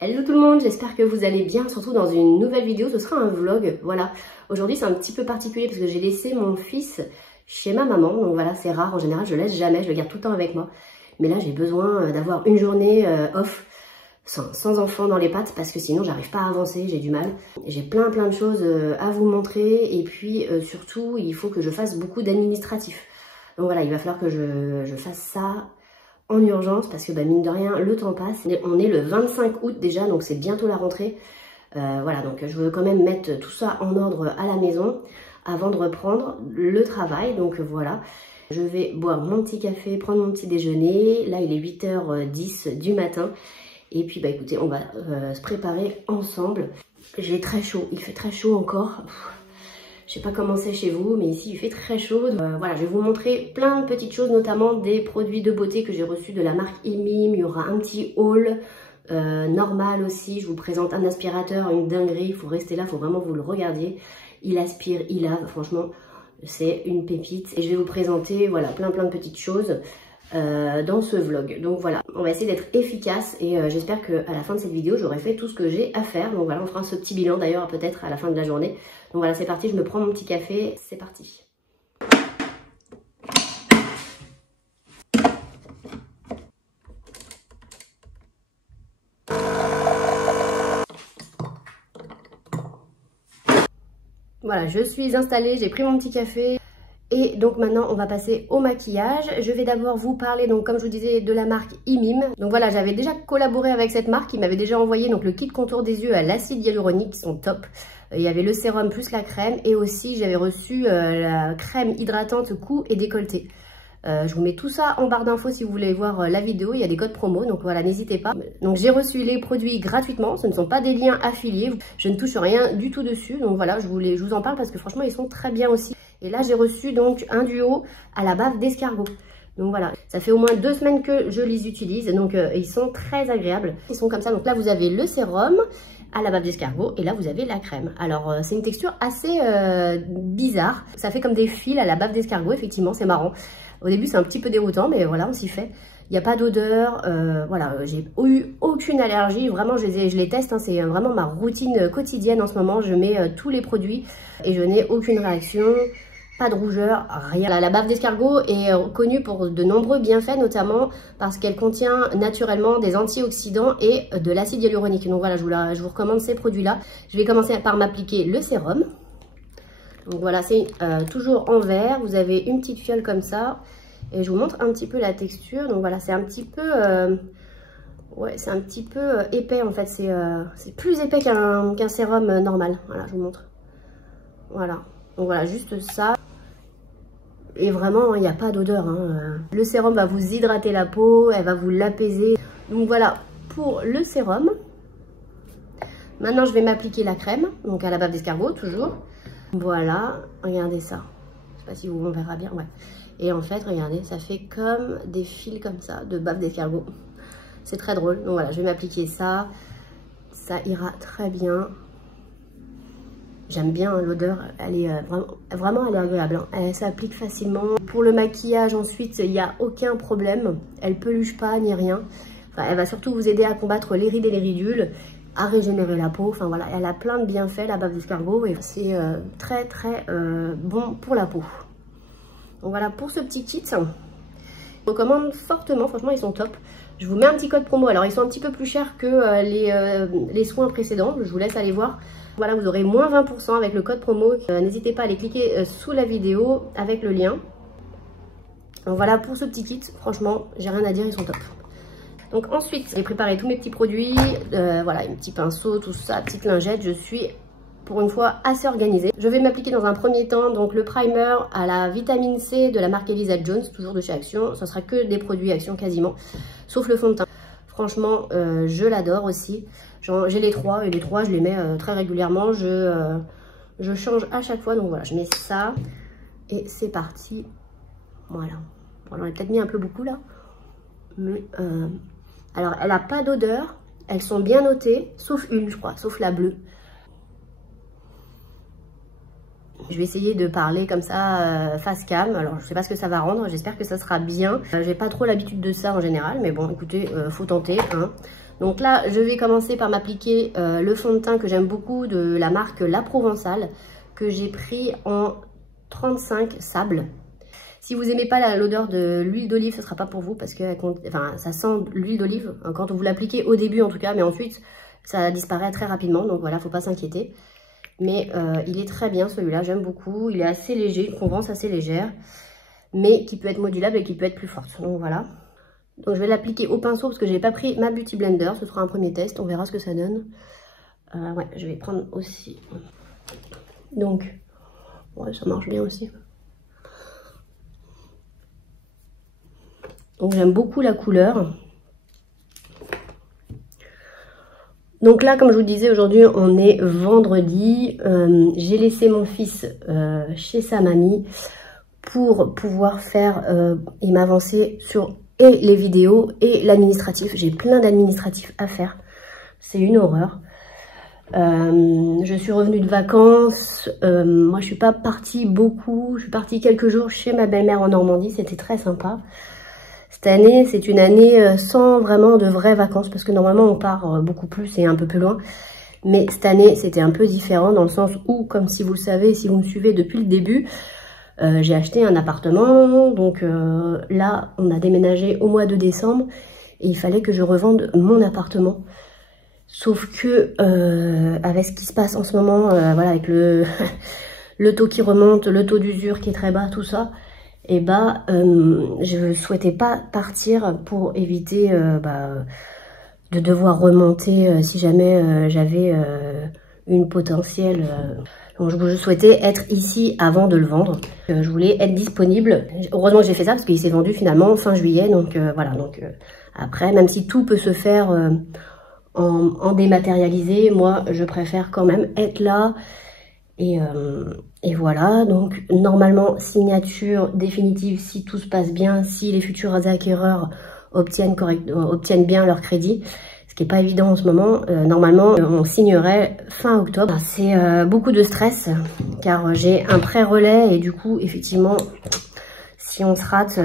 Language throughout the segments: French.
Hello tout le monde, j'espère que vous allez bien, surtout dans une nouvelle vidéo, ce sera un vlog, voilà. Aujourd'hui c'est un petit peu particulier parce que j'ai laissé mon fils chez ma maman, donc voilà, c'est rare, en général je le laisse jamais, je le garde tout le temps avec moi. Mais là j'ai besoin d'avoir une journée off, sans enfant dans les pattes, parce que sinon j'arrive pas à avancer, j'ai du mal. J'ai plein de choses à vous montrer, et puis surtout il faut que je fasse beaucoup d'administratifs. Donc voilà, il va falloir que je fasse ça en urgence parce que mine de rien le temps passe. On est le 25 août déjà, donc c'est bientôt la rentrée. Voilà, donc je veux quand même mettre tout ça en ordre à la maison avant de reprendre le travail. Donc voilà, je vais boire mon petit café, prendre mon petit déjeuner. Là il est 8h10 du matin. Et puis écoutez, on va se préparer ensemble. J'ai très chaud, il fait très chaud encore. Je sais pas comment c'est chez vous, mais ici il fait très chaud. Voilà, je vais vous montrer plein de petites choses, notamment des produits de beauté que j'ai reçus de la marque Imim. Il y aura un petit haul normal aussi. Je vous présente un aspirateur, une dinguerie. Il faut rester là, il faut vraiment que vous le regardiez. Il aspire, il lave, franchement, c'est une pépite. Et je vais vous présenter voilà, plein de petites choses dans ce vlog. Donc voilà, on va essayer d'être efficace et j'espère qu'à la fin de cette vidéo, j'aurai fait tout ce que j'ai à faire. Donc voilà, on fera ce petit bilan d'ailleurs peut-être à la fin de la journée. Donc voilà, c'est parti, je me prends mon petit café, c'est parti. Voilà, je suis installée, j'ai pris mon petit café. Et donc maintenant on va passer au maquillage. Je vais d'abord vous parler, donc comme je vous disais, de la marque Imim. Donc voilà, j'avais déjà collaboré avec cette marque, ils m'avaient déjà envoyé donc le kit contour des yeux à l'acide hyaluronique qui sont top. Il y avait le sérum plus la crème et aussi j'avais reçu la crème hydratante cou et décolleté. Je vous mets tout ça en barre d'infos si vous voulez voir la vidéo, il y a des codes promo, donc voilà, n'hésitez pas. Donc j'ai reçu les produits gratuitement, ce ne sont pas des liens affiliés, je ne touche rien du tout dessus, donc voilà, je vous en parle parce que franchement ils sont très bien aussi. Et là j'ai reçu donc un duo à la bave d'escargot. Donc voilà, ça fait au moins 2 semaines que je les utilise, donc ils sont très agréables. Ils sont comme ça, donc là vous avez le sérum à la bave d'escargot et là vous avez la crème. Alors c'est une texture assez bizarre, ça fait comme des fils à la bave d'escargot, effectivement c'est marrant. Au début c'est un petit peu déroutant mais voilà, on s'y fait. Il n'y a pas d'odeur, voilà, j'ai eu aucune allergie, vraiment je les teste, hein, c'est vraiment ma routine quotidienne en ce moment. Je mets tous les produits et je n'ai aucune réaction. Pas de rougeur, rien. La bave d'escargot est connue pour de nombreux bienfaits, notamment parce qu'elle contient naturellement des antioxydants et de l'acide hyaluronique. Donc voilà, je vous recommande ces produits-là. Je vais commencer par m'appliquer le sérum. Donc voilà, c'est toujours en verre. Vous avez une petite fiole comme ça. Et je vous montre un petit peu la texture. Donc voilà, c'est un petit peu... ouais, c'est un petit peu épais en fait. C'est plus épais qu'un sérum normal. Voilà, je vous montre. Voilà. Donc voilà, juste ça. Et vraiment, il n'y a pas d'odeur. Hein. Le sérum va vous hydrater la peau, elle va vous l'apaiser. Donc voilà, pour le sérum. Maintenant, je vais m'appliquer la crème. Donc à la bave d'escargot, toujours. Voilà, regardez ça. Je ne sais pas si on verra bien. Ouais. Et en fait, regardez, ça fait comme des fils comme ça, de bave d'escargot. C'est très drôle. Donc voilà, je vais m'appliquer ça. Ça ira très bien. J'aime bien l'odeur, elle est vraiment elle est agréable, hein. Elle s'applique facilement. Pour le maquillage ensuite, il n'y a aucun problème, elle peluche pas ni rien. Enfin, elle va surtout vous aider à combattre les rides et les ridules, à régénérer la peau. Enfin voilà, elle a plein de bienfaits la bave d'escargot et c'est très bon pour la peau. Donc voilà pour ce petit kit. Je recommande fortement, franchement ils sont top. Je vous mets un petit code promo, alors ils sont un petit peu plus chers que les soins précédents, je vous laisse aller voir. Voilà, vous aurez moins 20% avec le code promo. N'hésitez pas à aller cliquer sous la vidéo avec le lien. Donc voilà pour ce petit kit. Franchement, j'ai rien à dire, ils sont top. Donc ensuite, j'ai préparé tous mes petits produits. Voilà, un petit pinceau, tout ça, petite lingette. Je suis pour une fois assez organisée. Je vais m'appliquer dans un premier temps donc le primer à la vitamine C de la marque Elisa Jones, toujours de chez Action. Ce sera que des produits Action quasiment, sauf le fond de teint. Franchement, je l'adore aussi. J'ai les trois et les trois, je les mets très régulièrement. Je change à chaque fois. Donc voilà, je mets ça et c'est parti. Voilà. Bon, j'en ai peut-être mis un peu beaucoup là. Mais alors, elle n'a pas d'odeur. Elles sont bien notées, sauf une, je crois, sauf la bleue. Je vais essayer de parler comme ça face cam. Alors je sais pas ce que ça va rendre, j'espère que ça sera bien. J'ai pas trop l'habitude de ça en général, mais bon écoutez, faut tenter hein. Donc là, je vais commencer par m'appliquer le fond de teint que j'aime beaucoup de la marque La Provençale, que j'ai pris en 35 sable. Si vous n'aimez pas l'odeur de l'huile d'olive, ce ne sera pas pour vous parce que ça sent l'huile d'olive quand vous l'appliquez au début en tout cas, mais ensuite ça disparaît très rapidement, donc voilà, faut pas s'inquiéter. Mais il est très bien celui-là, j'aime beaucoup, il est assez léger, une convence assez légère, mais qui peut être modulable et qui peut être plus forte, donc voilà. Donc je vais l'appliquer au pinceau parce que je n'ai pas pris ma Beauty Blender, ce sera un premier test, on verra ce que ça donne. Ouais, je vais prendre aussi, donc, ouais, ça marche bien aussi. Donc j'aime beaucoup la couleur. Donc là, comme je vous disais, aujourd'hui on est vendredi. J'ai laissé mon fils chez sa mamie pour pouvoir faire et m'avancer sur et les vidéos et l'administratif. J'ai plein d'administratifs à faire. C'est une horreur. Je suis revenue de vacances. Moi je suis pas partie beaucoup. Je suis partie quelques jours chez ma belle-mère en Normandie. C'était très sympa. Cette année, c'est une année sans vraiment de vraies vacances parce que normalement on part beaucoup plus et un peu plus loin. Mais cette année, c'était un peu différent dans le sens où, comme si vous le savez, si vous me suivez depuis le début, j'ai acheté un appartement. Donc là, on a déménagé au mois de décembre et il fallait que je revende mon appartement. Sauf que avec ce qui se passe en ce moment, voilà, avec le taux qui remonte, le taux d'usure qui est très bas, tout ça, et je ne souhaitais pas partir pour éviter de devoir remonter si jamais j'avais une potentielle. Donc je souhaitais être ici avant de le vendre. Je voulais être disponible. Heureusement que j'ai fait ça parce qu'il s'est vendu finalement fin juillet. Donc voilà. Donc après, même si tout peut se faire en dématérialisé, moi je préfère quand même être là. Et voilà, donc normalement signature définitive si tout se passe bien, si les futurs acquéreurs obtiennent bien leur crédit, ce qui n'est pas évident en ce moment. Normalement on signerait fin octobre. C'est beaucoup de stress car j'ai un pré-relais et du coup effectivement si on se rate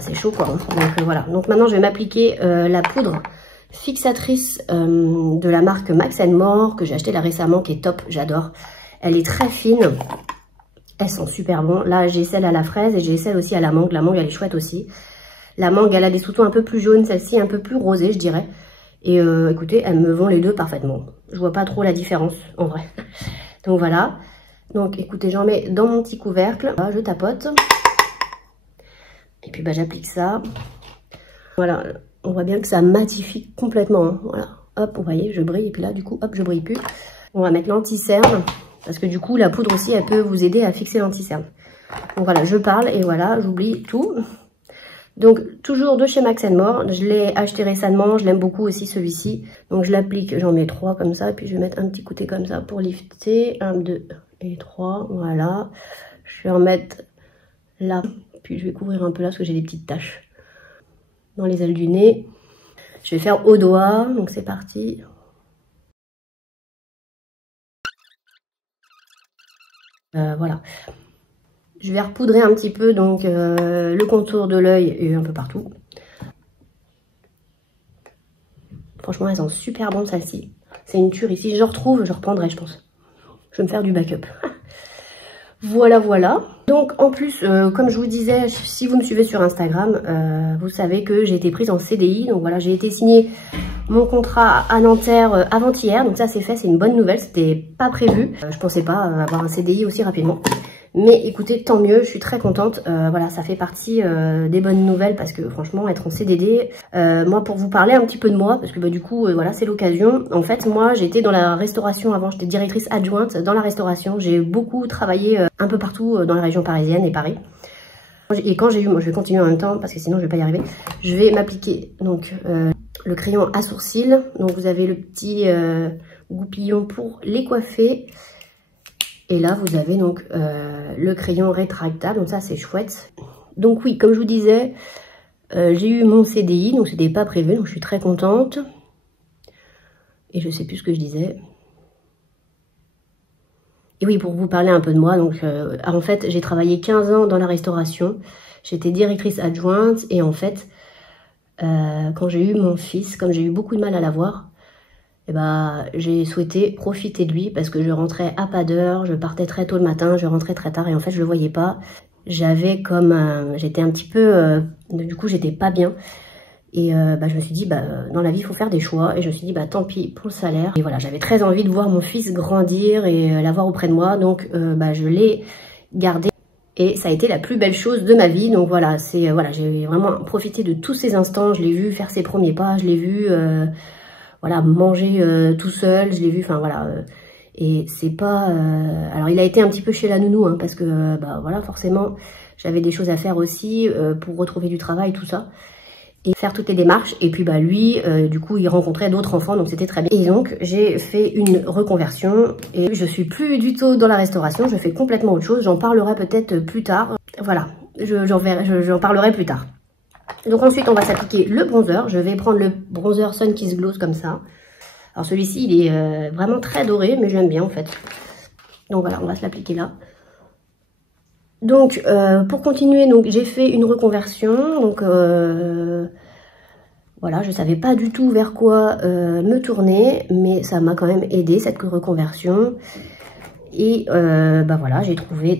c'est chaud quoi. Donc voilà, donc maintenant je vais m'appliquer la poudre fixatrice de la marque Max & More que j'ai acheté là récemment, qui est top, j'adore. Elle est très fine, elles sont super bon. Là, j'ai celle à la fraise et j'ai celle aussi à la mangue. La mangue, elle est chouette aussi. La mangue, elle a des sous-tons un peu plus jaunes, celle-ci un peu plus rosée, je dirais. Et écoutez, elles me vont les deux parfaitement. Je vois pas trop la différence, en vrai. Donc voilà. Donc écoutez, j'en mets dans mon petit couvercle. Là, je tapote. Et puis j'applique ça. Voilà, on voit bien que ça matifie complètement. Hein. Voilà, hop, vous voyez, je brille. Et puis là, du coup, hop, je brille plus. On va mettre l'anti-cerne. Parce que du coup, la poudre aussi, elle peut vous aider à fixer l'anti-cerne. Donc voilà, je parle et voilà, j'oublie tout. Donc, toujours de chez Max & More. Je l'ai acheté récemment, je l'aime beaucoup aussi celui-ci. Donc, je l'applique, j'en mets 3 comme ça. Puis, je vais mettre un petit côté comme ça pour lifter. 1, 2 et 3, voilà. Je vais en mettre là. Puis, je vais couvrir un peu là parce que j'ai des petites taches dans les ailes du nez. Je vais faire au doigt, donc c'est parti. Voilà, je vais repoudrer un petit peu donc le contour de l'œil et un peu partout. Franchement, elles sont super bonnes celles-ci. C'est une tuerie. Si je retrouve, je reprendrai, je pense. Je vais me faire du backup. Voilà, voilà. Donc en plus, comme je vous disais, si vous me suivez sur Instagram, vous savez que j'ai été prise en CDI. Donc voilà, j'ai été signer mon contrat à Nanterre avant-hier. Donc ça c'est fait, c'est une bonne nouvelle, c'était pas prévu. Je pensais pas avoir un CDI aussi rapidement. Mais écoutez, tant mieux, je suis très contente. Voilà, ça fait partie des bonnes nouvelles parce que franchement, être en CDD, moi pour vous parler un petit peu de moi, parce que du coup, voilà, c'est l'occasion. En fait, moi, j'étais dans la restauration avant, j'étais directrice adjointe dans la restauration. J'ai beaucoup travaillé un peu partout dans la région parisienne et Paris. Et quand j'ai eu, moi je vais continuer en même temps parce que sinon je vais pas y arriver. Je vais m'appliquer donc le crayon à sourcils. Donc vous avez le petit goupillon pour les coiffer. Et là, vous avez donc le crayon rétractable, donc ça c'est chouette. Donc oui, comme je vous disais, j'ai eu mon CDI, donc c'était pas prévu, donc je suis très contente. Et je sais plus ce que je disais. Et oui, pour vous parler un peu de moi, donc en fait, j'ai travaillé 15 ans dans la restauration. J'étais directrice adjointe et en fait, quand j'ai eu mon fils, comme j'ai eu beaucoup de mal à l'avoir, eh ben, j'ai souhaité profiter de lui parce que je rentrais à pas d'heure, je partais très tôt le matin, je rentrais très tard et en fait je le voyais pas. J'avais comme, j'étais un petit peu, du coup j'étais pas bien. Et je me suis dit, dans la vie, il faut faire des choix. Et je me suis dit, tant pis pour le salaire. Et voilà, j'avais très envie de voir mon fils grandir et l'avoir auprès de moi. Donc, je l'ai gardé. Et ça a été la plus belle chose de ma vie. Donc voilà, j'ai vraiment profité de tous ces instants. Je l'ai vu faire ses premiers pas. Je l'ai vu manger tout seul. Je l'ai vu, et c'est pas... Alors, il a été un petit peu chez la nounou, hein, parce que, forcément, j'avais des choses à faire aussi pour retrouver du travail, tout ça. Et faire toutes les démarches. Et puis lui, du coup, il rencontrait d'autres enfants, donc c'était très bien. Et donc, j'ai fait une reconversion et je suis plus du tout dans la restauration, je fais complètement autre chose. J'en parlerai peut-être plus tard. Voilà, j'en parlerai plus tard. Donc ensuite, on va s'appliquer le bronzer. Je vais prendre le bronzer Sun Kiss Gloss comme ça. Alors celui-ci, il est vraiment très doré, mais j'aime bien en fait. Donc voilà, on va se l'appliquer là. Donc, pour continuer, j'ai fait une reconversion. Donc, voilà, je savais pas du tout vers quoi me tourner, mais ça m'a quand même aidé cette reconversion. Et voilà, j'ai trouvé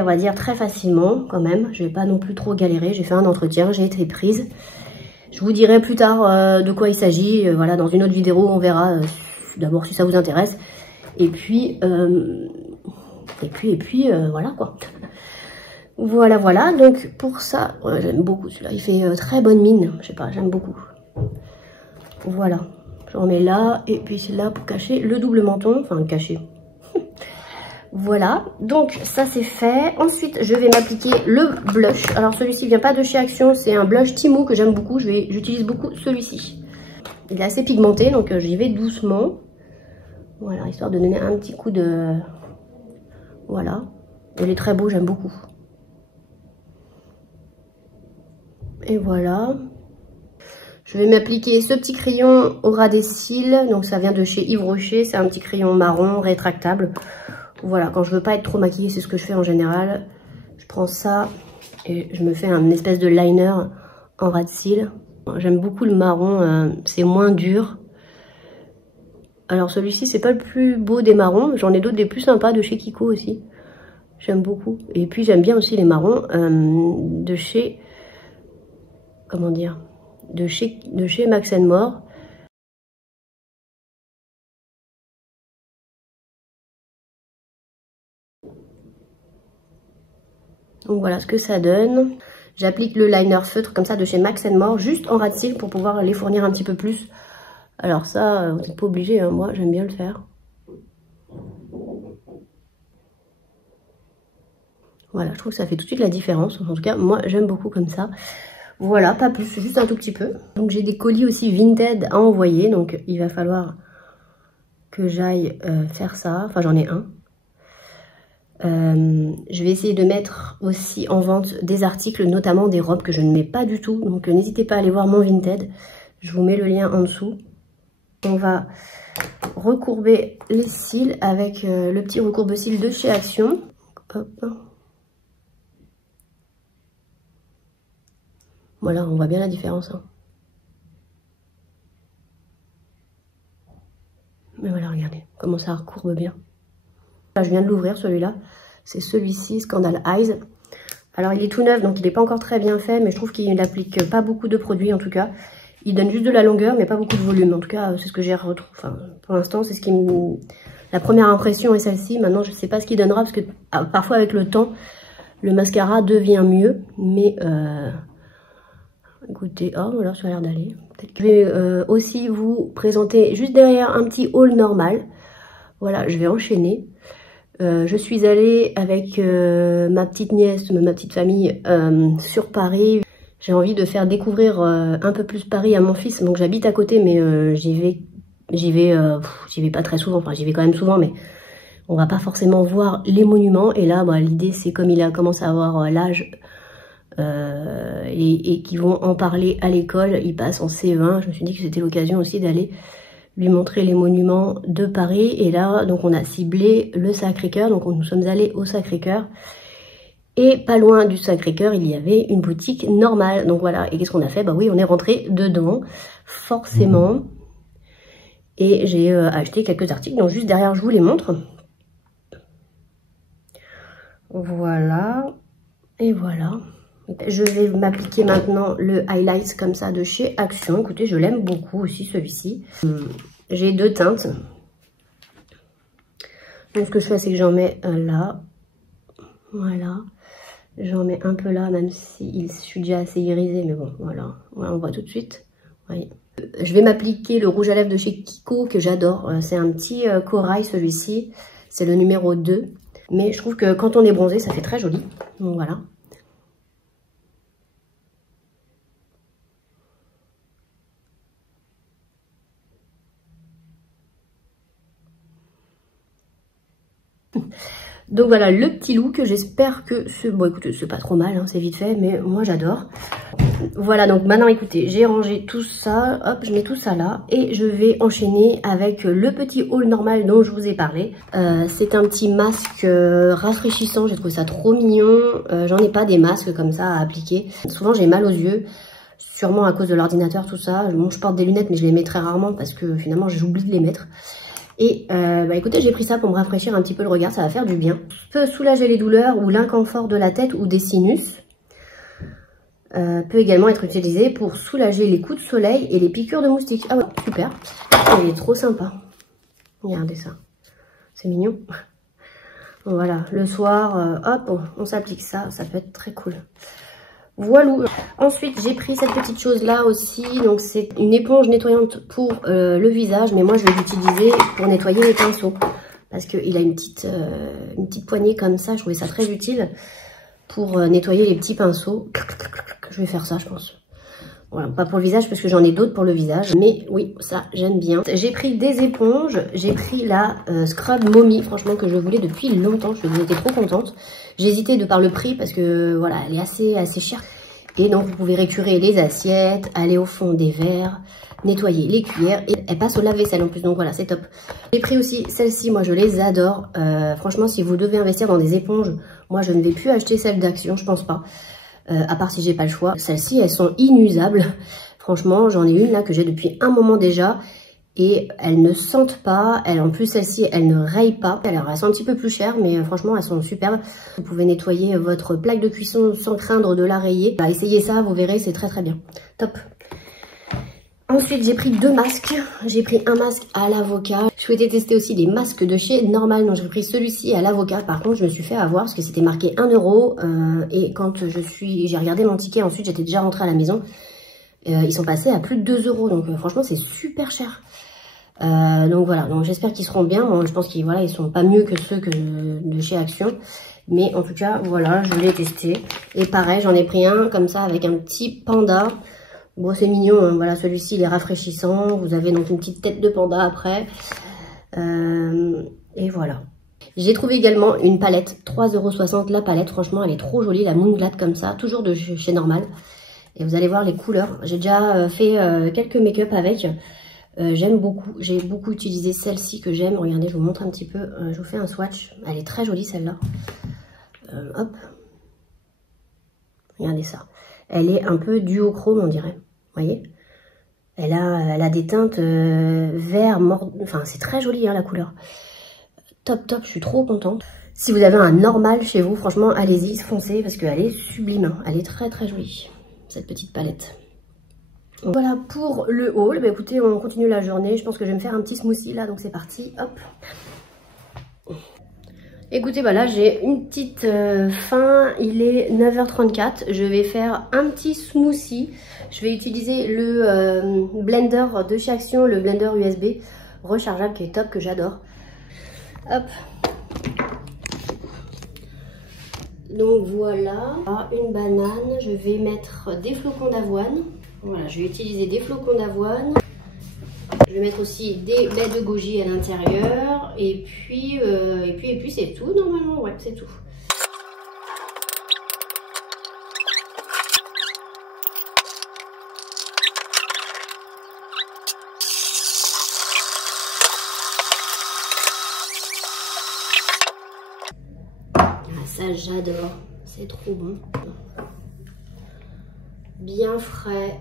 on va dire très facilement quand même. Je n'ai pas non plus trop galéré. J'ai fait un entretien, j'ai été prise. Je vous dirai plus tard de quoi il s'agit. Voilà, dans une autre vidéo, on verra d'abord si ça vous intéresse. Et puis voilà quoi. Voilà, donc pour ça, j'aime beaucoup celui-là, il fait très bonne mine, je sais pas, j'aime beaucoup. Voilà, j'en mets là, et puis c'est là pour cacher le double menton, enfin cacher. Voilà, donc ça c'est fait. Ensuite, je vais m'appliquer le blush. Alors celui-ci vient pas de chez Action, c'est un blush Timo que j'aime beaucoup, j'utilise beaucoup celui-ci. Il est assez pigmenté, donc j'y vais doucement. Voilà, histoire de donner un petit coup de... Voilà, il est très beau, j'aime beaucoup. Et voilà. Je vais m'appliquer ce petit crayon au ras des cils. Donc ça vient de chez Yves Rocher. C'est un petit crayon marron rétractable. Voilà, quand je veux pas être trop maquillée, c'est ce que je fais en général. Je prends ça et je me fais un espèce de liner en ras de cils. J'aime beaucoup le marron, c'est moins dur. Alors celui-ci, c'est pas le plus beau des marrons. J'en ai d'autres des plus sympas de chez Kiko aussi. J'aime beaucoup. Et puis j'aime bien aussi les marrons de chez... Comment dire, de chez Max & More. Donc voilà ce que ça donne. J'applique le liner feutre comme ça de chez Max & More, juste en ras de cils pour pouvoir les fournir un petit peu plus. Alors ça, vous n'êtes pas obligé, hein, moi j'aime bien le faire. Voilà, je trouve que ça fait tout de suite la différence. En tout cas, moi j'aime beaucoup comme ça. Voilà, pas plus, juste un tout petit peu. Donc j'ai des colis aussi Vinted à envoyer, donc il va falloir que j'aille faire ça. Enfin, j'en ai un. Je vais essayer de mettre aussi en vente des articles, notamment des robes que je ne mets pas du tout. Donc n'hésitez pas à aller voir mon Vinted. Je vous mets le lien en dessous. On va recourber les cils avec le petit recourbe-cils de chez Action. Hop. Voilà, on voit bien la différence. Hein. Mais voilà, regardez comment ça recourbe bien. Là, je viens de l'ouvrir celui-là. C'est celui-ci, Scandal Eyes. Alors, il est tout neuf, donc il n'est pas encore très bien fait, mais je trouve qu'il n'applique pas beaucoup de produits en tout cas. Il donne juste de la longueur, mais pas beaucoup de volume. En tout cas, c'est ce que j'ai retrouvé. Enfin, pour l'instant, c'est ce qui me... La première impression est celle-ci. Maintenant, je ne sais pas ce qu'il donnera, parce que parfois, avec le temps, le mascara devient mieux. Mais... Écoutez, oh voilà, ça a l'air d'aller. Je vais aussi vous présenter juste derrière un petit haul normal. Voilà, je vais enchaîner. Je suis allée avec ma petite nièce, ma petite famille sur Paris. J'ai envie de faire découvrir un peu plus Paris à mon fils. Donc j'habite à côté, mais j'y vais pas très souvent. Enfin, j'y vais quand même souvent, mais on va pas forcément voir les monuments. Et là, l'idée, c'est comme il a commencé à avoir l'âge... et qui vont en parler à l'école, il passe en CE1, je me suis dit que c'était l'occasion aussi d'aller lui montrer les monuments de Paris. Et là, donc on a ciblé le Sacré-Cœur, donc nous sommes allés au Sacré-Cœur. Et pas loin du Sacré-Cœur, il y avait une boutique normale. Donc voilà, et qu'est-ce qu'on a fait? Bah oui, on est rentré dedans, forcément. Et j'ai acheté quelques articles, donc juste derrière, je vous les montre. Voilà, et voilà. Je vais m'appliquer maintenant le highlight comme ça de chez Action. Écoutez, je l'aime beaucoup aussi celui-ci. J'ai 2 teintes. Donc ce que je fais, c'est que j'en mets là. Voilà. J'en mets un peu là, même si je suis déjà assez irisée. Mais bon, voilà. Voilà, on voit tout de suite. Voyez. Je vais m'appliquer le rouge à lèvres de chez Kiko que j'adore. C'est un petit corail celui-ci. C'est le numéro 2. Mais je trouve que quand on est bronzé, ça fait très joli. Donc voilà. Donc voilà le petit look, j'espère que bon écoutez, c'est pas trop mal, hein, c'est vite fait, mais moi j'adore. Voilà, donc maintenant écoutez, j'ai rangé tout ça, hop, je mets tout ça là, et je vais enchaîner avec le petit haul normal dont je vous ai parlé. C'est un petit masque rafraîchissant, j'ai trouvé ça trop mignon, j'en ai pas des masques comme ça à appliquer. Souvent j'ai mal aux yeux, sûrement à cause de l'ordinateur, tout ça. Bon, je porte des lunettes, mais je les mets très rarement parce que finalement j'oublie de les mettre. Et bah écoutez, j'ai pris ça pour me rafraîchir un petit peu le regard, ça va faire du bien. Peut soulager les douleurs ou l'inconfort de la tête ou des sinus. Peut également être utilisé pour soulager les coups de soleil et les piqûres de moustiques. Ah ouais, super. Il est trop sympa. Regardez ça. C'est mignon. Voilà, le soir, hop, on s'applique ça, ça peut être très cool. Voilà. Ensuite, j'ai pris cette petite chose là aussi. Donc, c'est une éponge nettoyante pour le visage. Mais moi, je vais l'utiliser pour nettoyer les pinceaux. Parce qu'il a une petite poignée comme ça. Je trouvais ça très utile pour nettoyer les petits pinceaux. Je vais faire ça, je pense. Voilà, pas pour le visage parce que j'en ai d'autres pour le visage. Mais oui, ça, j'aime bien. J'ai pris des éponges. J'ai pris la Scrub Mommy, franchement, que je voulais depuis longtemps. J'étais trop contente. J'hésitais de par le prix parce que, voilà, elle est assez chère. Et donc, vous pouvez récurer les assiettes, aller au fond des verres, nettoyer les cuillères. Et elle passe au lave-vaisselle en plus, donc voilà, c'est top. J'ai pris aussi celles-ci, moi, je les adore. Franchement, si vous devez investir dans des éponges, moi, je ne vais plus acheter celles d'Action, je pense pas. À part si j'ai pas le choix. Celles-ci, elles sont inusables. Franchement, j'en ai une là que j'ai depuis un moment déjà. Et elles ne sentent pas. En plus, celles-ci, elles ne rayent pas. Alors, elles sont un petit peu plus chères, mais franchement, elles sont superbes. Vous pouvez nettoyer votre plaque de cuisson sans craindre de la rayer. Bah, essayez ça, vous verrez, c'est très très bien. Top. Ensuite, j'ai pris 2 masques. J'ai pris un masque à l'avocat. Je souhaitais tester aussi des masques de chez Normal. Donc, j'ai pris celui-ci à l'avocat. Par contre, je me suis fait avoir parce que c'était marqué 1 €. Et quand j'ai regardé mon ticket, ensuite, j'étais déjà rentrée à la maison. Ils sont passés à plus de 2 €. Donc, franchement, c'est super cher. Donc, voilà. Donc, j'espère qu'ils seront bien. Bon, je pense qu'ils voilà, ils sont pas mieux que ceux de chez Action. Mais en tout cas, voilà, je l'ai testé. Et pareil, j'en ai pris un comme ça avec un petit panda. Bon, c'est mignon, hein. Voilà, celui-ci, il est rafraîchissant. Vous avez donc une petite tête de panda après. Et voilà. J'ai trouvé également une palette, 3,60 € la palette. Franchement, elle est trop jolie, la Moonglade comme ça, toujours de chez Normal. Et vous allez voir les couleurs. J'ai déjà fait quelques make-up avec. J'aime beaucoup. J'ai beaucoup utilisé celle-ci que j'aime. Regardez, je vous montre un petit peu. Je vous fais un swatch. Elle est très jolie, celle-là. Hop. Regardez ça. Elle est un peu duochrome, on dirait. Vous voyez, elle a des teintes vert, mort. Enfin, c'est très joli, hein, la couleur. Top, top, je suis trop contente. Si vous avez un Normal chez vous, franchement, allez-y, foncez, parce qu'elle est sublime. Hein. Elle est très, très jolie, cette petite palette. Voilà pour le haul. Bah, écoutez, on continue la journée. Je pense que je vais me faire un petit smoothie, là, donc c'est parti. Hop. Écoutez, bah là j'ai une petite faim, il est 9h34, je vais faire un petit smoothie. Je vais utiliser le blender de chez Action, le blender USB rechargeable qui est top, que j'adore. Hop. Donc voilà, une banane, je vais mettre des flocons d'avoine. Voilà, je vais utiliser des flocons d'avoine. Je vais mettre aussi des baies de goji à l'intérieur. Et puis c'est tout normalement. Ouais, c'est tout. Ah, ça, j'adore. c'est trop bon. Bien frais.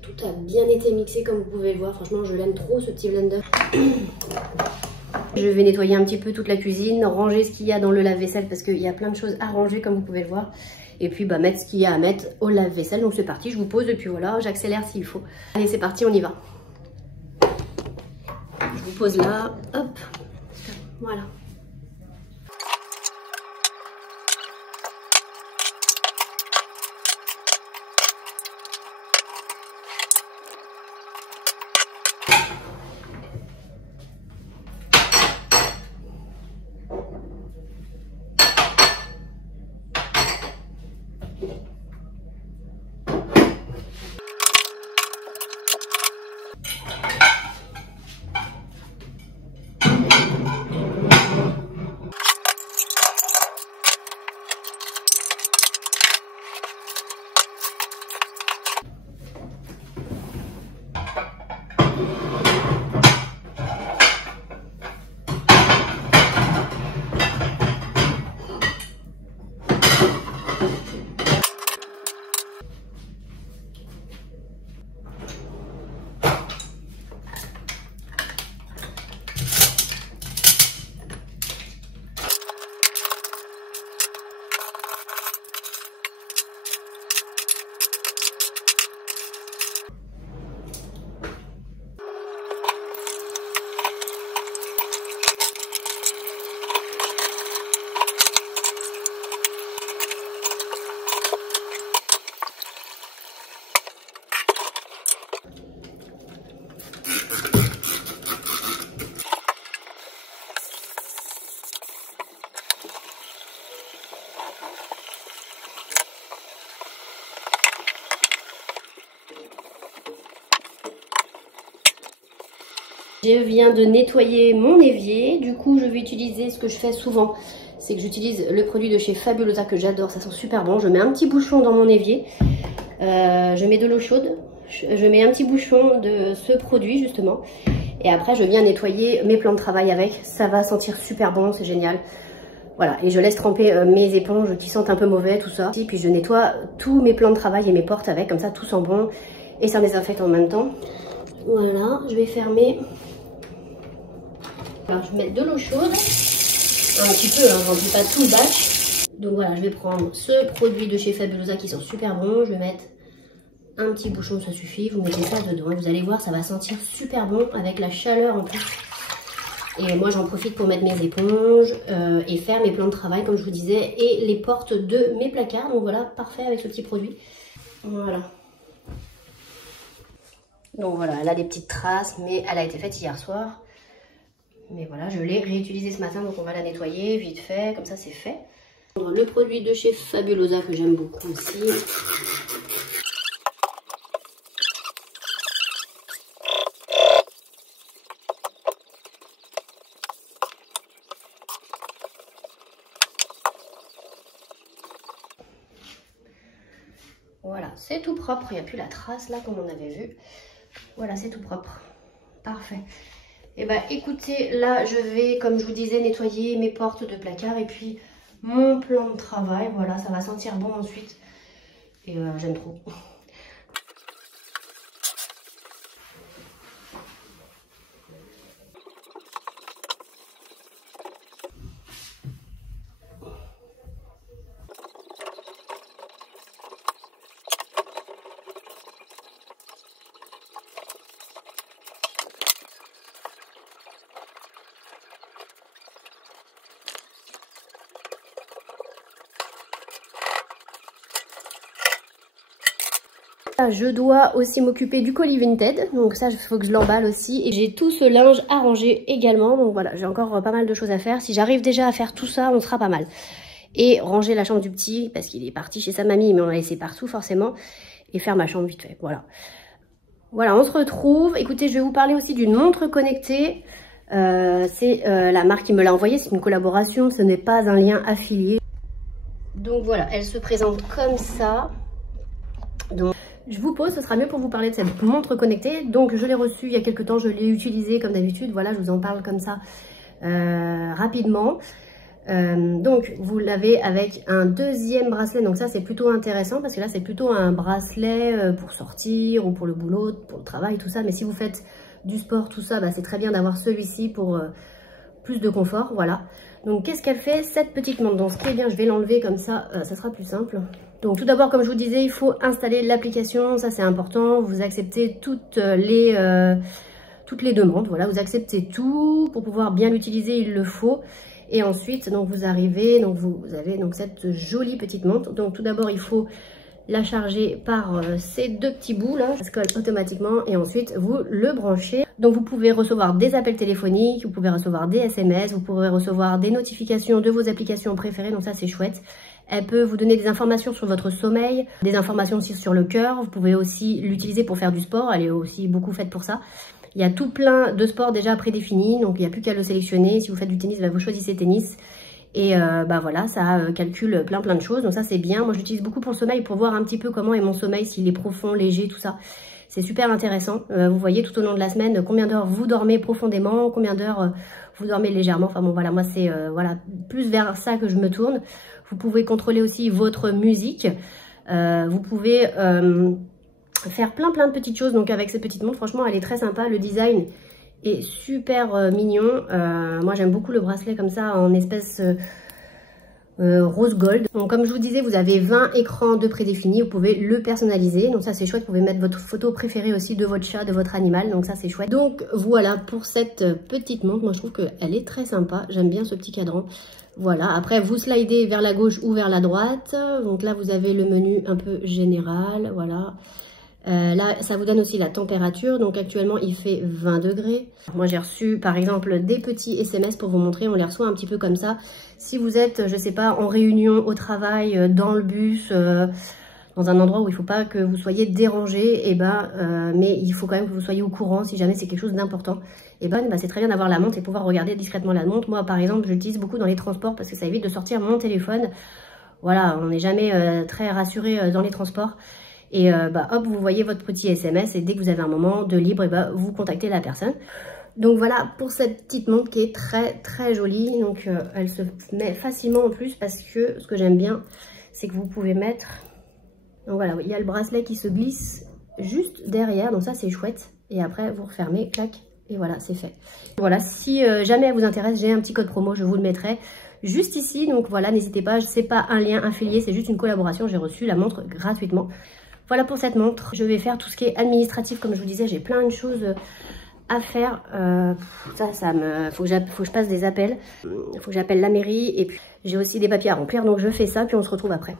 Tout a bien été mixé comme vous pouvez le voir. Franchement, je l'aime trop ce petit blender. Je vais nettoyer un petit peu toute la cuisine, ranger ce qu'il y a dans le lave-vaisselle parce qu'il y a plein de choses à ranger comme vous pouvez le voir. Et puis bah, mettre ce qu'il y a à mettre au lave-vaisselle. Donc c'est parti, je vous pose et puis voilà, j'accélère s'il faut. Allez, c'est parti, on y va. Je vous pose là, hop, voilà. Je viens de nettoyer mon évier, du coup je vais utiliser ce que je fais souvent, c'est que j'utilise le produit de chez Fabulosa que j'adore, ça sent super bon. Je mets un petit bouchon dans mon évier, je mets de l'eau chaude, je mets un petit bouchon de ce produit justement, et après je viens nettoyer mes plans de travail avec, ça va sentir super bon, c'est génial. Voilà, et je laisse tremper mes éponges qui sentent un peu mauvais, tout ça. Et puis je nettoie tous mes plans de travail et mes portes avec, comme ça tout sent bon et ça désinfecte en même temps. Voilà, je vais fermer. Alors, je vais mettre de l'eau chaude, un petit peu, hein, on ne remplit pas tout le batch. Donc voilà, je vais prendre ce produit de chez Fabulosa qui sent super bon. Je vais mettre un petit bouchon, ça suffit. Vous mettez ça dedans, vous allez voir, ça va sentir super bon avec la chaleur en plus. Et moi, j'en profite pour mettre mes éponges et faire mes plans de travail, comme je vous disais, et les portes de mes placards. Donc voilà, parfait avec ce petit produit. Voilà. Donc voilà, elle a des petites traces, mais elle a été faite hier soir. Mais voilà, je l'ai réutilisée ce matin, donc on va la nettoyer vite fait, comme ça c'est fait. Le produit de chez Fabulosa que j'aime beaucoup aussi. Voilà, c'est tout propre, il n'y a plus la trace là comme on avait vu. Voilà, c'est tout propre. Parfait. Et bah écoutez, là je vais, comme je vous disais, nettoyer mes portes de placard et puis mon plan de travail. Voilà, ça va sentir bon ensuite. Et j'aime trop. Je dois aussi m'occuper du colis Vinted, donc ça il faut que je l'emballe aussi. Et j'ai tout ce linge à ranger également, donc voilà, j'ai encore pas mal de choses à faire. Si j'arrive déjà à faire tout ça, on sera pas mal. Et ranger la chambre du petit, parce qu'il est parti chez sa mamie, mais on l'a laissé partout forcément. Et faire ma chambre vite fait, voilà. Voilà, on se retrouve. Écoutez, je vais vous parler aussi d'une montre connectée. C'est la marque qui me l'a envoyée, c'est une collaboration, ce n'est pas un lien affilié. Donc voilà, elle se présente comme ça. Donc je vous pose, ce sera mieux pour vous parler de cette montre connectée. Donc je l'ai reçue il y a quelques temps, je l'ai utilisée comme d'habitude. Voilà, je vous en parle comme ça rapidement. Donc vous l'avez avec un deuxième bracelet, donc ça c'est plutôt intéressant parce que là c'est plutôt un bracelet pour sortir ou pour le boulot, pour le travail, tout ça. Mais si vous faites du sport, tout ça, bah, c'est très bien d'avoir celui-ci pour plus de confort, voilà. Donc qu'est-ce qu'elle fait cette petite montre? Donc ce qui est bien, je vais l'enlever comme ça, ça sera plus simple. Donc tout d'abord, comme je vous disais, il faut installer l'application, ça c'est important. Vous acceptez toutes les demandes, voilà, vous acceptez tout. Pour pouvoir bien l'utiliser, il le faut. Et ensuite, donc vous arrivez, donc vous avez donc cette jolie petite montre. Donc tout d'abord, il faut la charger par ces deux petits bouts là, ça se colle automatiquement et ensuite vous le branchez. Donc vous pouvez recevoir des appels téléphoniques, vous pouvez recevoir des SMS, vous pourrez recevoir des notifications de vos applications préférées, donc ça c'est chouette. Elle peut vous donner des informations sur votre sommeil, des informations aussi sur le cœur. Vous pouvez aussi l'utiliser pour faire du sport, elle est aussi beaucoup faite pour ça. Il y a tout plein de sports déjà prédéfinis, donc il n'y a plus qu'à le sélectionner. Si vous faites du tennis, bah, vous choisissez tennis. Et bah voilà, ça calcule plein de choses, donc ça c'est bien. Moi j'utilise beaucoup pour le sommeil, pour voir un petit peu comment est mon sommeil, s'il est profond, léger, tout ça. C'est super intéressant. Vous voyez tout au long de la semaine combien d'heures vous dormez profondément, combien d'heures vous dormez légèrement. Enfin bon voilà, moi c'est voilà, plus vers ça que je me tourne. Vous pouvez contrôler aussi votre musique. Vous pouvez faire plein de petites choses. Donc avec cette petite montre, franchement elle est très sympa. Le design est super mignon. Moi j'aime beaucoup le bracelet comme ça en espèce rose gold. Donc comme je vous disais, vous avez 20 écrans de prédéfinis, vous pouvez le personnaliser. Donc ça c'est chouette, vous pouvez mettre votre photo préférée aussi de votre chat, de votre animal. Donc ça c'est chouette. Donc voilà pour cette petite montre. Moi je trouve qu'elle est très sympa. J'aime bien ce petit cadran. Voilà, après vous slidez vers la gauche ou vers la droite. Donc là vous avez le menu un peu général, voilà. Là, ça vous donne aussi la température. Donc actuellement, il fait 20 degrés. Moi, j'ai reçu, par exemple, des petits SMS pour vous montrer. On les reçoit un petit peu comme ça. Si vous êtes, je sais pas, en réunion, au travail, dans le bus, dans un endroit où il ne faut pas que vous soyez dérangé, et mais il faut quand même que vous soyez au courant si jamais c'est quelque chose d'important. Et c'est très bien d'avoir la montre et pouvoir regarder discrètement la montre. Moi, par exemple, je l'utilise beaucoup dans les transports parce que ça évite de sortir mon téléphone. Voilà, on n'est jamais très rassuré dans les transports. Et hop, vous voyez votre petit SMS et dès que vous avez un moment de libre, vous contactez la personne. Donc voilà pour cette petite montre qui est très jolie. Donc elle se met facilement en plus parce que ce que j'aime bien, c'est que vous pouvez mettre... Donc voilà, il y a le bracelet qui se glisse juste derrière, donc ça c'est chouette. Et après vous refermez, clac, et voilà, c'est fait. Voilà, si jamais elle vous intéresse, j'ai un petit code promo, je vous le mettrai juste ici. Donc voilà, n'hésitez pas, c'est pas un lien affilié, c'est juste une collaboration. J'ai reçu la montre gratuitement. Voilà pour cette montre. Je vais faire tout ce qui est administratif, comme je vous disais, j'ai plein de choses à faire. Faut que je passe des appels. Il faut que j'appelle la mairie et puis j'ai aussi des papiers à remplir. Donc je fais ça, puis on se retrouve après.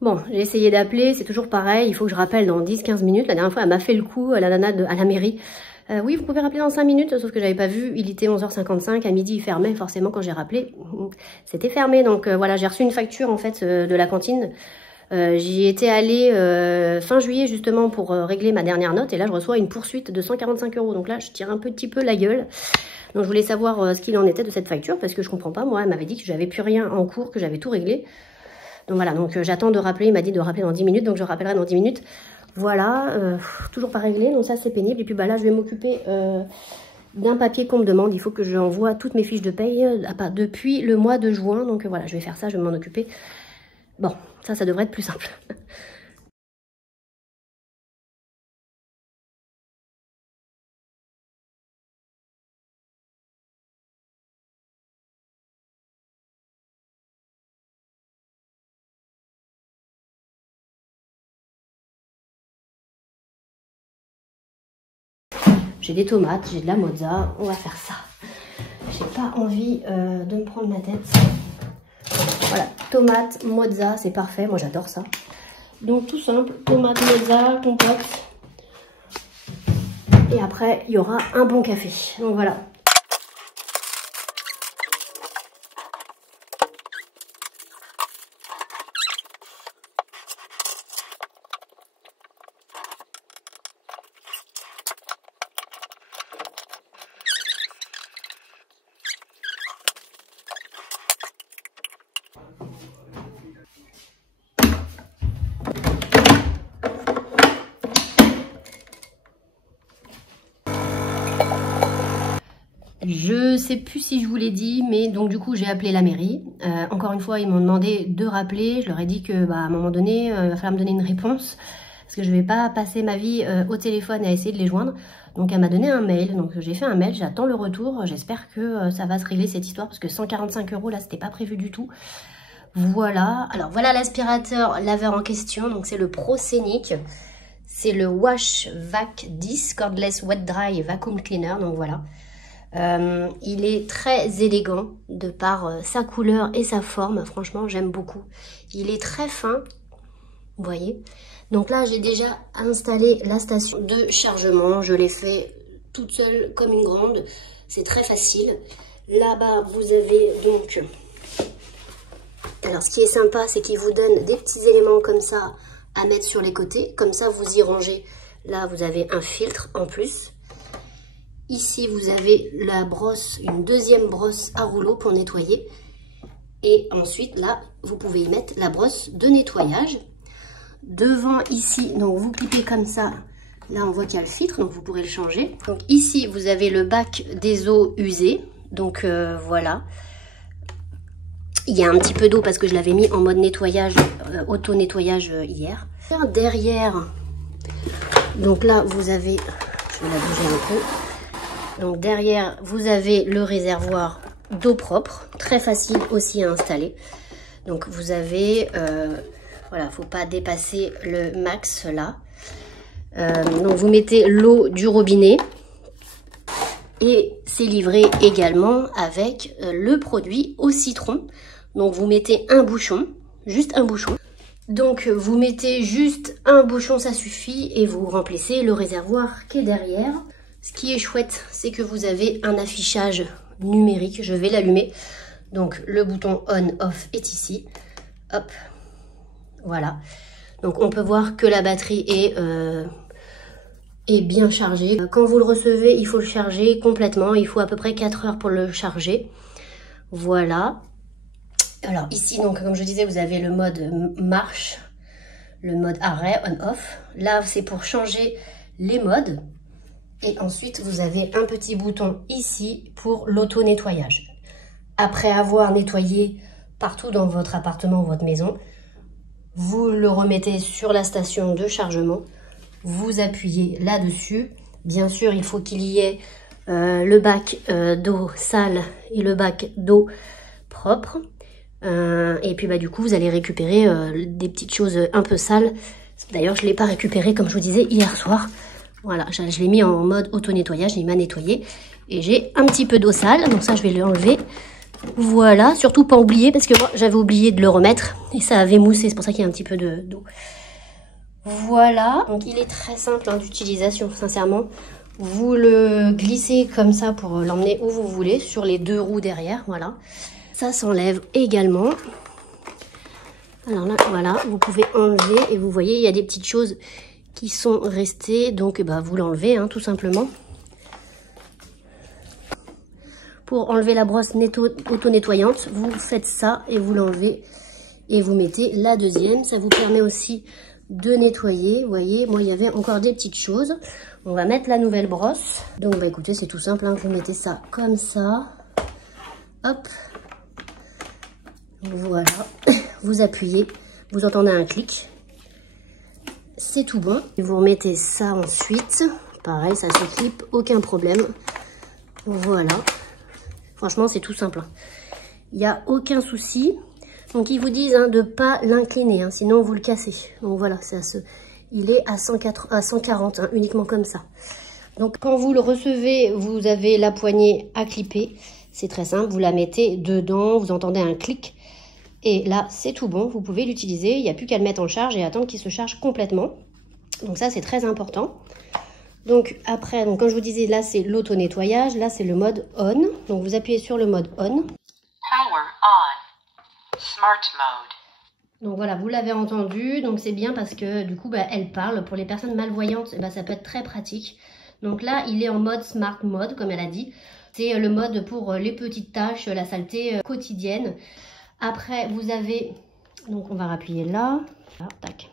Bon, j'ai essayé d'appeler, c'est toujours pareil. Il faut que je rappelle dans 10-15 minutes. La dernière fois, elle m'a fait le coup, la nana à la mairie. Oui, vous pouvez rappeler dans 5 minutes, sauf que j'avais pas vu. Il était 11h55, à midi il fermait. Forcément, quand j'ai rappelé, c'était fermé. Donc voilà, j'ai reçu une facture en fait de la cantine. J'y étais allée fin juillet justement pour régler ma dernière note et là je reçois une poursuite de 145 €. Donc là je tire un petit peu la gueule. Donc je voulais savoir ce qu'il en était de cette facture parce que je comprends pas. Moi elle m'avait dit que j'avais plus rien en cours, que j'avais tout réglé. Donc voilà, donc j'attends de rappeler. Il m'a dit de rappeler dans 10 minutes, donc je rappellerai dans 10 minutes. Voilà, toujours pas réglé, donc ça c'est pénible. Et puis là je vais m'occuper d'un papier qu'on me demande. Il faut que j'envoie toutes mes fiches de paye depuis le mois de juin. Donc voilà, je vais faire ça, je vais m'en occuper. Bon, ça devrait être plus simple. J'ai des tomates, j'ai de la mozza, on va faire ça. J'ai pas envie de me prendre la tête. Voilà, tomate, mozza, c'est parfait, moi j'adore ça. Donc tout simple, tomate, mozza, compote. Et après, il y aura un bon café. Donc voilà. Je sais plus si je vous l'ai dit, mais donc du coup j'ai appelé la mairie. Encore une fois, ils m'ont demandé de rappeler. Je leur ai dit que à un moment donné, il va falloir me donner une réponse. Parce que je vais pas passer ma vie au téléphone à essayer de les joindre. Donc elle m'a donné un mail. Donc j'ai fait un mail, j'attends le retour. J'espère que ça va se régler cette histoire. Parce que 145 € là, c'était pas prévu du tout. Voilà. Alors voilà l'aspirateur laveur en question. Donc c'est le ProScenic. C'est le Wash Vac 10 Cordless Wet Dry Vacuum Cleaner. Donc voilà. Il est très élégant de par sa couleur et sa forme. Franchement, j'aime beaucoup. Il est très fin. Vous voyez. Donc là, j'ai déjà installé la station de chargement. Je l'ai fait toute seule comme une grande. C'est très facile. Là-bas, vous avez donc... Alors, ce qui est sympa, c'est qu'il vous donne des petits éléments comme ça à mettre sur les côtés. Comme ça, vous y rangez. Là, vous avez un filtre en plus. Ici, vous avez la brosse, une deuxième brosse à rouleau pour nettoyer. Et ensuite, là, vous pouvez y mettre la brosse de nettoyage. Devant ici, donc vous clipez comme ça, là on voit qu'il y a le filtre, donc vous pourrez le changer. Donc ici vous avez le bac des eaux usées, donc voilà. Il y a un petit peu d'eau parce que je l'avais mis en mode nettoyage, auto-nettoyage hier. Derrière, donc là vous avez, je vais la bouger un peu. Donc derrière vous avez le réservoir d'eau propre, très facile aussi à installer. Donc vous avez... voilà, faut pas dépasser le max là. Donc vous mettez l'eau du robinet et c'est livré également avec le produit au citron. Donc vous mettez un bouchon, juste un bouchon. Donc vous mettez juste un bouchon, ça suffit, et vous remplissez le réservoir qui est derrière. Ce qui est chouette, c'est que vous avez un affichage numérique. Je vais l'allumer. Donc le bouton on/off est ici. Hop. Voilà, donc on peut voir que la batterie est bien chargée. Quand vous le recevez, il faut le charger complètement. Il faut à peu près 4 heures pour le charger. Voilà. Alors ici, donc comme je disais, vous avez le mode marche, le mode arrêt, on-off. Là, c'est pour changer les modes. Et ensuite, vous avez un petit bouton ici pour l'auto-nettoyage. Après avoir nettoyé partout dans votre appartement ou votre maison, vous le remettez sur la station de chargement, vous appuyez là-dessus. Bien sûr, il faut qu'il y ait le bac d'eau sale et le bac d'eau propre. Et puis du coup, vous allez récupérer des petites choses un peu sales. D'ailleurs, je ne l'ai pas récupéré, comme je vous disais, hier soir. Voilà, je l'ai mis en mode auto-nettoyage, il m'a nettoyé. Et j'ai un petit peu d'eau sale, donc ça, je vais l'enlever. Voilà, surtout pas oublier, parce que moi j'avais oublié de le remettre et ça avait moussé, c'est pour ça qu'il y a un petit peu d'eau. Voilà, donc il est très simple d'utilisation, sincèrement. Vous le glissez comme ça pour l'emmener où vous voulez, sur les 2 roues derrière, voilà. Ça s'enlève également. Alors là, voilà, vous pouvez enlever et vous voyez, il y a des petites choses qui sont restées, donc vous l'enlevez tout simplement. Pour enlever la brosse auto-nettoyante, vous faites ça et vous l'enlevez et vous mettez la deuxième. Ça vous permet aussi de nettoyer. Vous voyez, moi, il y avait encore des petites choses. On va mettre la nouvelle brosse. Donc, écoutez, c'est tout simple. Vous mettez ça comme ça. Hop. Voilà. Vous appuyez. Vous entendez un clic. C'est tout bon. Vous remettez ça ensuite. Pareil, ça se clip. Aucun problème. Voilà. Franchement, c'est tout simple. Il n'y a aucun souci. Donc, ils vous disent de ne pas l'incliner, sinon vous le cassez. Donc, voilà, il est à 140, uniquement comme ça. Donc, quand vous le recevez, vous avez la poignée à clipper. C'est très simple, vous la mettez dedans, vous entendez un clic. Et là, c'est tout bon, vous pouvez l'utiliser. Il n'y a plus qu'à le mettre en charge et attendre qu'il se charge complètement. Donc, ça, c'est très important. Donc après, comme je vous disais, là c'est l'auto-nettoyage, là c'est le mode on. Donc vous appuyez sur le mode on. Power on. Smart mode. Donc voilà, vous l'avez entendu, donc c'est bien parce que du coup elle parle. Pour les personnes malvoyantes, ça peut être très pratique. Donc là il est en mode smart mode comme elle a dit. C'est le mode pour les petites tâches, la saleté quotidienne. Après vous avez, donc on va appuyer là. Voilà, tac.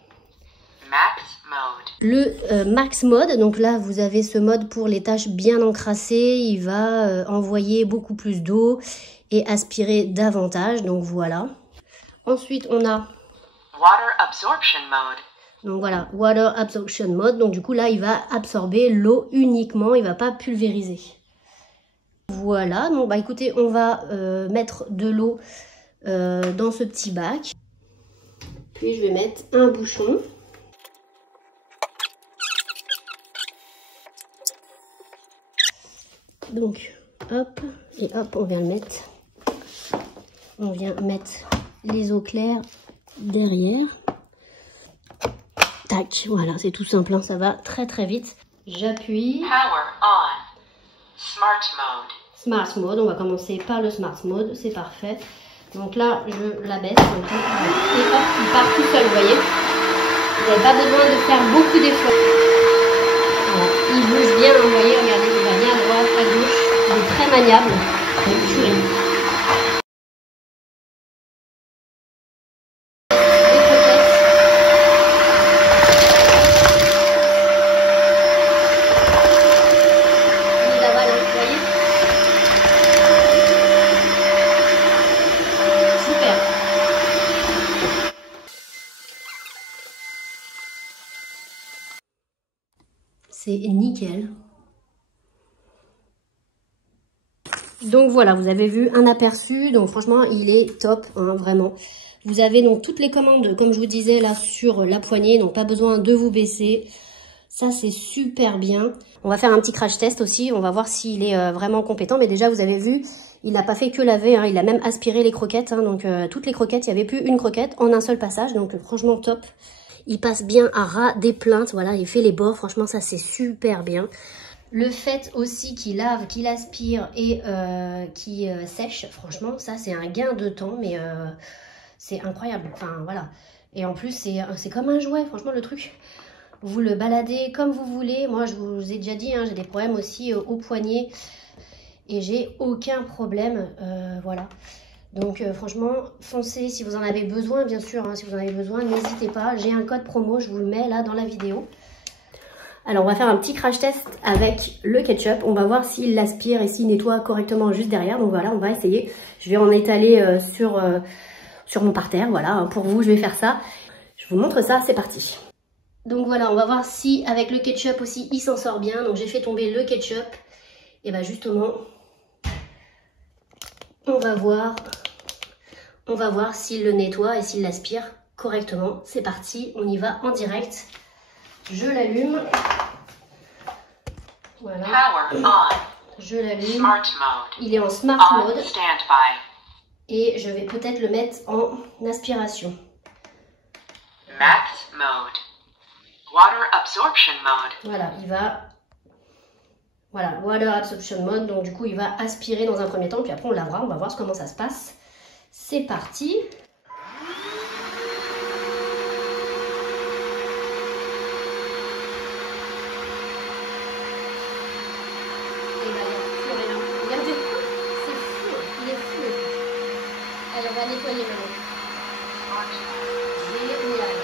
Max mode. Le Max mode, donc là vous avez ce mode pour les tâches bien encrassées, il va envoyer beaucoup plus d'eau et aspirer davantage, donc voilà. Ensuite on a Water absorption mode. donc voilà, Water Absorption Mode. Donc du coup là, il va absorber l'eau uniquement, il va pas pulvériser. Voilà, donc bah écoutez, on va mettre de l'eau dans ce petit bac. Puis je vais mettre un bouchon. Donc hop, et hop, on vient le mettre. On vient mettre les eaux claires derrière. Tac, voilà, c'est tout simple, hein, ça va très très vite. J'appuie. Power on. Smart mode. Smart mode, on va commencer par le smart mode, c'est parfait. Donc là, je la baisse. Donc, et hop, il part tout seul, vous voyez. Vous n'avez pas besoin de faire beaucoup d'efforts. Voilà, il bouge bien, vous voyez, regardez, il va bien à droite, à gauche. Il est très maniable. C'est nickel. Donc voilà, vous avez vu un aperçu. Donc franchement, il est top, hein, vraiment. Vous avez donc toutes les commandes, comme je vous disais, là sur la poignée. Donc pas besoin de vous baisser. Ça, c'est super bien. On va faire un petit crash test aussi. On va voir s'il est vraiment compétent. Mais déjà, vous avez vu, il n'a pas fait que laver. Hein, il a même aspiré les croquettes. Hein, donc toutes les croquettes, il n'y avait plus une croquette en un seul passage. Donc franchement, top. Il passe bien à ras des plaintes, voilà, il fait les bords, franchement ça c'est super bien. Le fait aussi qu'il lave, qu'il aspire et qu'il sèche, franchement ça c'est un gain de temps, mais c'est incroyable, enfin voilà. Et en plus c'est comme un jouet, franchement le truc. Vous le baladez comme vous voulez, moi je vous ai déjà dit, hein, j'ai des problèmes aussi au poignet et j'ai aucun problème, voilà. Donc franchement, foncez si vous en avez besoin, bien sûr, hein, si vous en avez besoin, n'hésitez pas. J'ai un code promo, je vous le mets là dans la vidéo. Alors on va faire un petit crash test avec le ketchup. On va voir s'il l'aspire et s'il nettoie correctement juste derrière. Donc voilà, on va essayer. Je vais en étaler sur mon parterre, voilà. Pour vous, je vais faire ça. Je vous montre ça, c'est parti. Donc voilà, on va voir si avec le ketchup aussi, il s'en sort bien. Donc j'ai fait tomber le ketchup. Et bien justement, on va voir s'il le nettoie et s'il l'aspire correctement. C'est parti, on y va en direct. Je l'allume. Voilà. Power on. Je l'allume. Smart mode. Il est en smart On mode. standby. Et je vais peut-être le mettre en aspiration. Max mode. Water absorption mode. Voilà, il va... Voilà, Water Absorption Mode. Donc du coup, il va aspirer dans un premier temps. Puis après, on lavera. On va voir comment ça se passe. C'est parti. Et là, il n'y a plus rien. Regardez, c'est fou. Il est fou. Allez, on va nettoyer maintenant. Génial.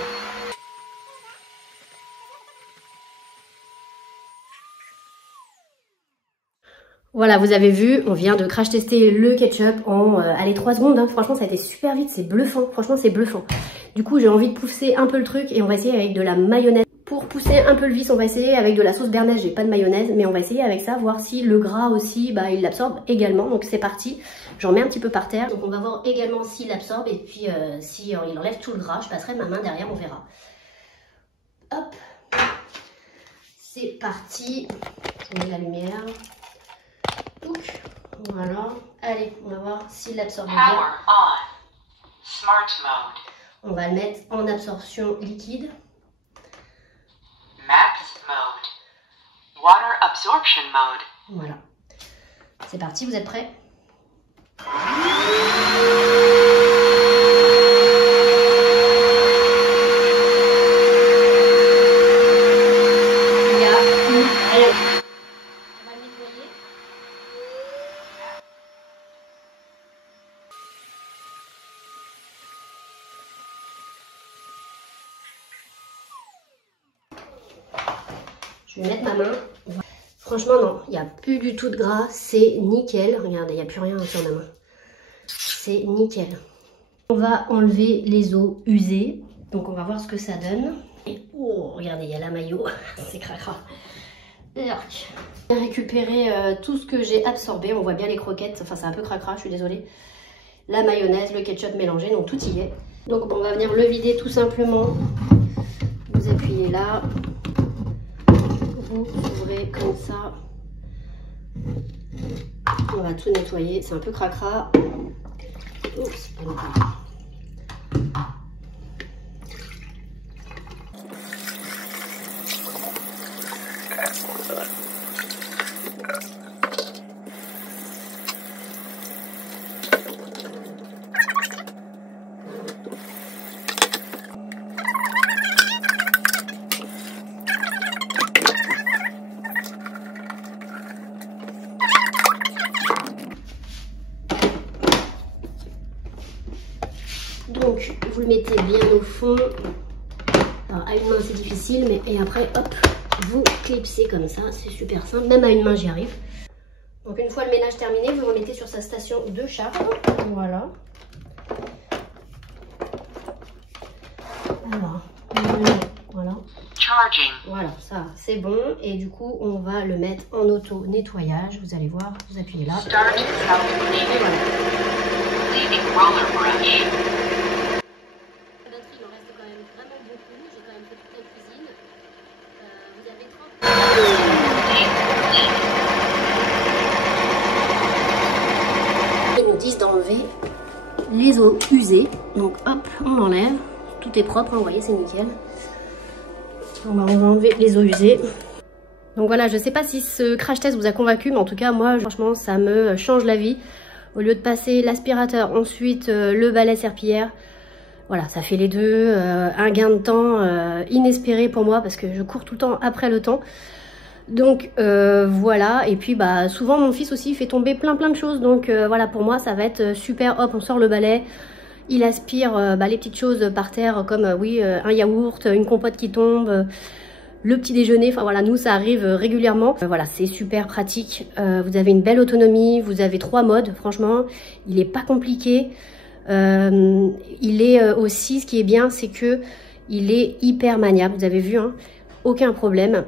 Voilà, vous avez vu, on vient de crash tester le ketchup en allez, 3 secondes. Hein. Franchement, ça a été super vite, c'est bluffant. Franchement, c'est bluffant. Du coup, j'ai envie de pousser un peu le truc et on va essayer avec de la mayonnaise. Pour pousser un peu le vice, on va essayer avec de la sauce béarnaise. J'ai pas de mayonnaise, mais on va essayer avec ça, voir si le gras aussi, bah, il l'absorbe également. Donc c'est parti. J'en mets un petit peu par terre. Donc on va voir également s'il l'absorbe et puis si il enlève tout le gras. Je passerai ma main derrière, on verra. Hop. C'est parti. Je mets la lumière. Voilà, allez, on va voir s'il l'absorbe bien. Power on. Smart mode. On va le mettre en absorption liquide. Max mode. Water absorption mode. Voilà. C'est parti, vous êtes prêts? Il y a plus rien. On va le nettoyer. Je vais mettre ma main. Franchement, non, il n'y a plus du tout de gras. C'est nickel. Regardez, il n'y a plus rien sur ma main. C'est nickel. On va enlever les os usés. Donc, on va voir ce que ça donne. Et oh, regardez, il y a la mayo. C'est cracra. J'ai récupéré tout ce que j'ai absorbé. On voit bien les croquettes. Enfin, c'est un peu cracra, je suis désolée. La mayonnaise, le ketchup mélangé. Donc, tout y est. Donc, on va venir le vider tout simplement. Vous appuyez là. Vous ouvrez comme ça. On va tout nettoyer. C'est un peu cracra. Oups, pas encore. Donc, vous le mettez bien au fond. Alors, à une main, c'est difficile, mais et après, hop, vous clipsez comme ça. C'est super simple. Même à une main, j'y arrive. Donc, une fois le ménage terminé, vous le mettez sur sa station de charge. Voilà. Alors, voilà. Charging. Voilà, ça, c'est bon. Et du coup, on va le mettre en auto-nettoyage. Vous allez voir, vous appuyez là. Start self-cleaning. Et voilà. Leaving roller brush. La batterie, il en reste quand même vraiment beaucoup. J'ai quand même fait toute la cuisine. Vous avez 30. Ils nous disent d'enlever les os usés. Donc hop, on enlève. Tout est propre, hein, vous voyez, c'est nickel. On va enlever les os usés. Donc voilà, je sais pas si ce crash test vous a convaincu, mais en tout cas, moi, franchement, ça me change la vie. Au lieu de passer l'aspirateur, ensuite le balai serpillière, voilà, ça fait les deux. Un gain de temps inespéré pour moi parce que je cours tout le temps après le temps. Donc voilà, et puis bah souvent mon fils aussi fait tomber plein de choses. Donc voilà, pour moi, ça va être super. Hop, on sort le balai. Il aspire les petites choses par terre comme un yaourt, une compote qui tombe, le petit déjeuner. Enfin voilà, nous ça arrive régulièrement. Voilà, c'est super pratique. Vous avez une belle autonomie, vous avez 3 modes. Franchement, il n'est pas compliqué. Il est aussi, ce qui est bien, c'est que il est hyper maniable. Vous avez vu, hein, aucun problème.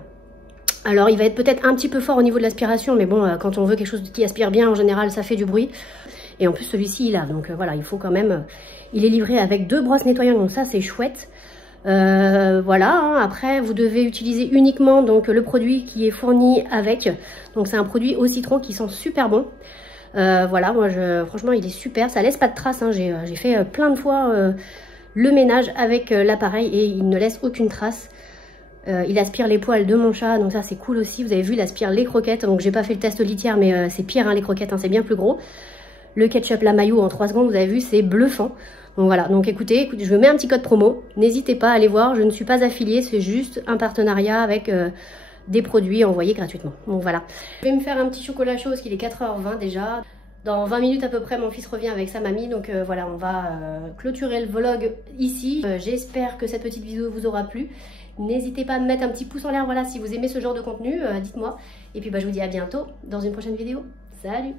Alors il va être peut-être un petit peu fort au niveau de l'aspiration, mais bon, quand on veut quelque chose qui aspire bien, en général, ça fait du bruit. Et en plus, celui-ci, il a. Donc voilà, il faut quand même... il est livré avec 2 brosses nettoyantes, donc ça, c'est chouette. Voilà, hein. Après, vous devez utiliser uniquement donc, le produit qui est fourni avec. Donc c'est un produit au citron qui sent super bon. Voilà, moi, franchement, il est super. Ça laisse pas de traces. Hein. J'ai fait plein de fois le ménage avec l'appareil et il ne laisse aucune trace. Il aspire les poils de mon chat, donc ça c'est cool aussi. Vous avez vu, il aspire les croquettes. Donc j'ai pas fait le test litière, mais c'est pire, hein, les croquettes, hein, c'est bien plus gros. Le ketchup, la mayo en 3 secondes, vous avez vu, c'est bluffant. Donc voilà, donc écoutez, je vous mets un petit code promo. N'hésitez pas à aller voir, je ne suis pas affiliée, c'est juste un partenariat avec des produits envoyés gratuitement. Donc voilà. Je vais me faire un petit chocolat chaud parce qu'il est 4h20 déjà. Dans 20 minutes à peu près, mon fils revient avec sa mamie. Donc voilà, on va clôturer le vlog ici. J'espère que cette petite vidéo vous aura plu. N'hésitez pas à me mettre un petit pouce en l'air, voilà, si vous aimez ce genre de contenu, dites-moi. Et puis bah, je vous dis à bientôt dans une prochaine vidéo. Salut!